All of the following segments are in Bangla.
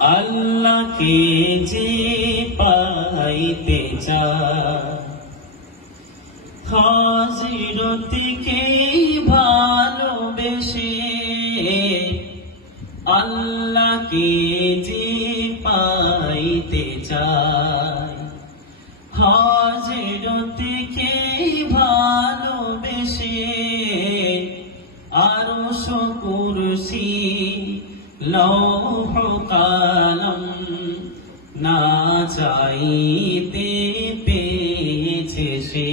আল্লাহকে যে পাইতে চায়, হযরতকে ভালোবেসে, আল্লাহকে যে পাইতে চায়, হযরতকে ভালোবেসে, আরশ কুরসি লৌহ কালাম না চাইতে পেয়েছে সে,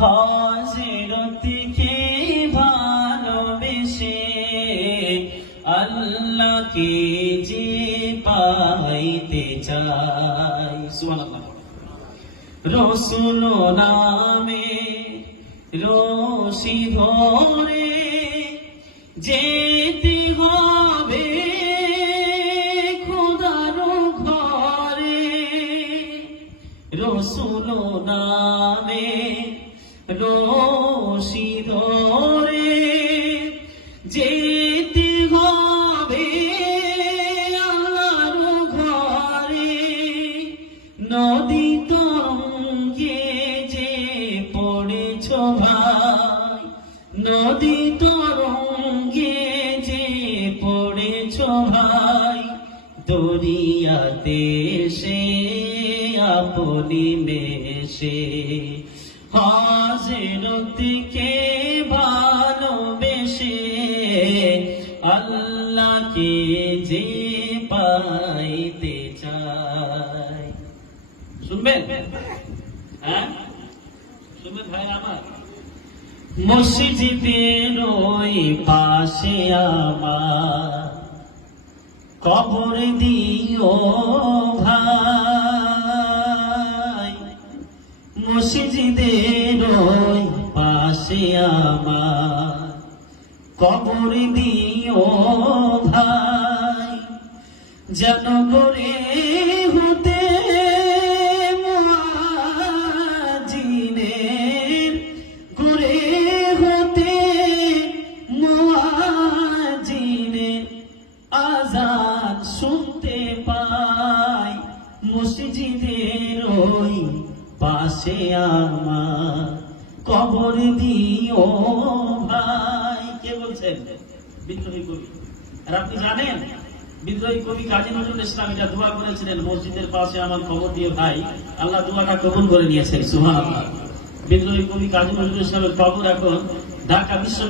হযরতকে ভালোবেসে, আল্লাহকে যে পাইতে চায়। সুবহানাল্লাহ। রাসূল নামে রশি ধরে যেতে হবে খোদার ঘরে, রাসূল নামে রশি ধরে যেতে হবে আল্লাহর ঘরে, নদী তরঙ্গে যে পড়েছ ভাই, নদী তরঙ্গে যে পড়েছ ভাই, দরিয়াতে সে আপনি মেশে, হযরতকে ভালোবেসে, আল্লাহকে যে পাইতে চায়। শুনবেন? হ্যাঁ, শুনবেন ভাই আমার? মসজিদের ওই পাশে আমার কবর দিও ভাই, মসজিদের ওই পাশে আমার কবর দিও ভাই, যেন করে হতে মুয়াজ্জিনের, করে হতে মুয়াজ্জিনের আযান শুনতে পাই, মসজিদের ওই পাশে আমার কবর দিও ভাই। কে বলছেন? বিদ্রোহী কবি। আর আপনি জানেন বিদ্রোহী কবি কাজী নজরুল ইসলাম যা দোয়া করেছিলেন, মসজিদের পাশে আমার কবর দিও ভাই, আল্লাহ দোয়াটা কবুল করে নিয়েছেন। সুবহানাল্লাহ। বিদ্রোহী কবি কাজী নজরুল ইসলামের কবর এখন ঢাকা বিশ্ববিদ্যালয়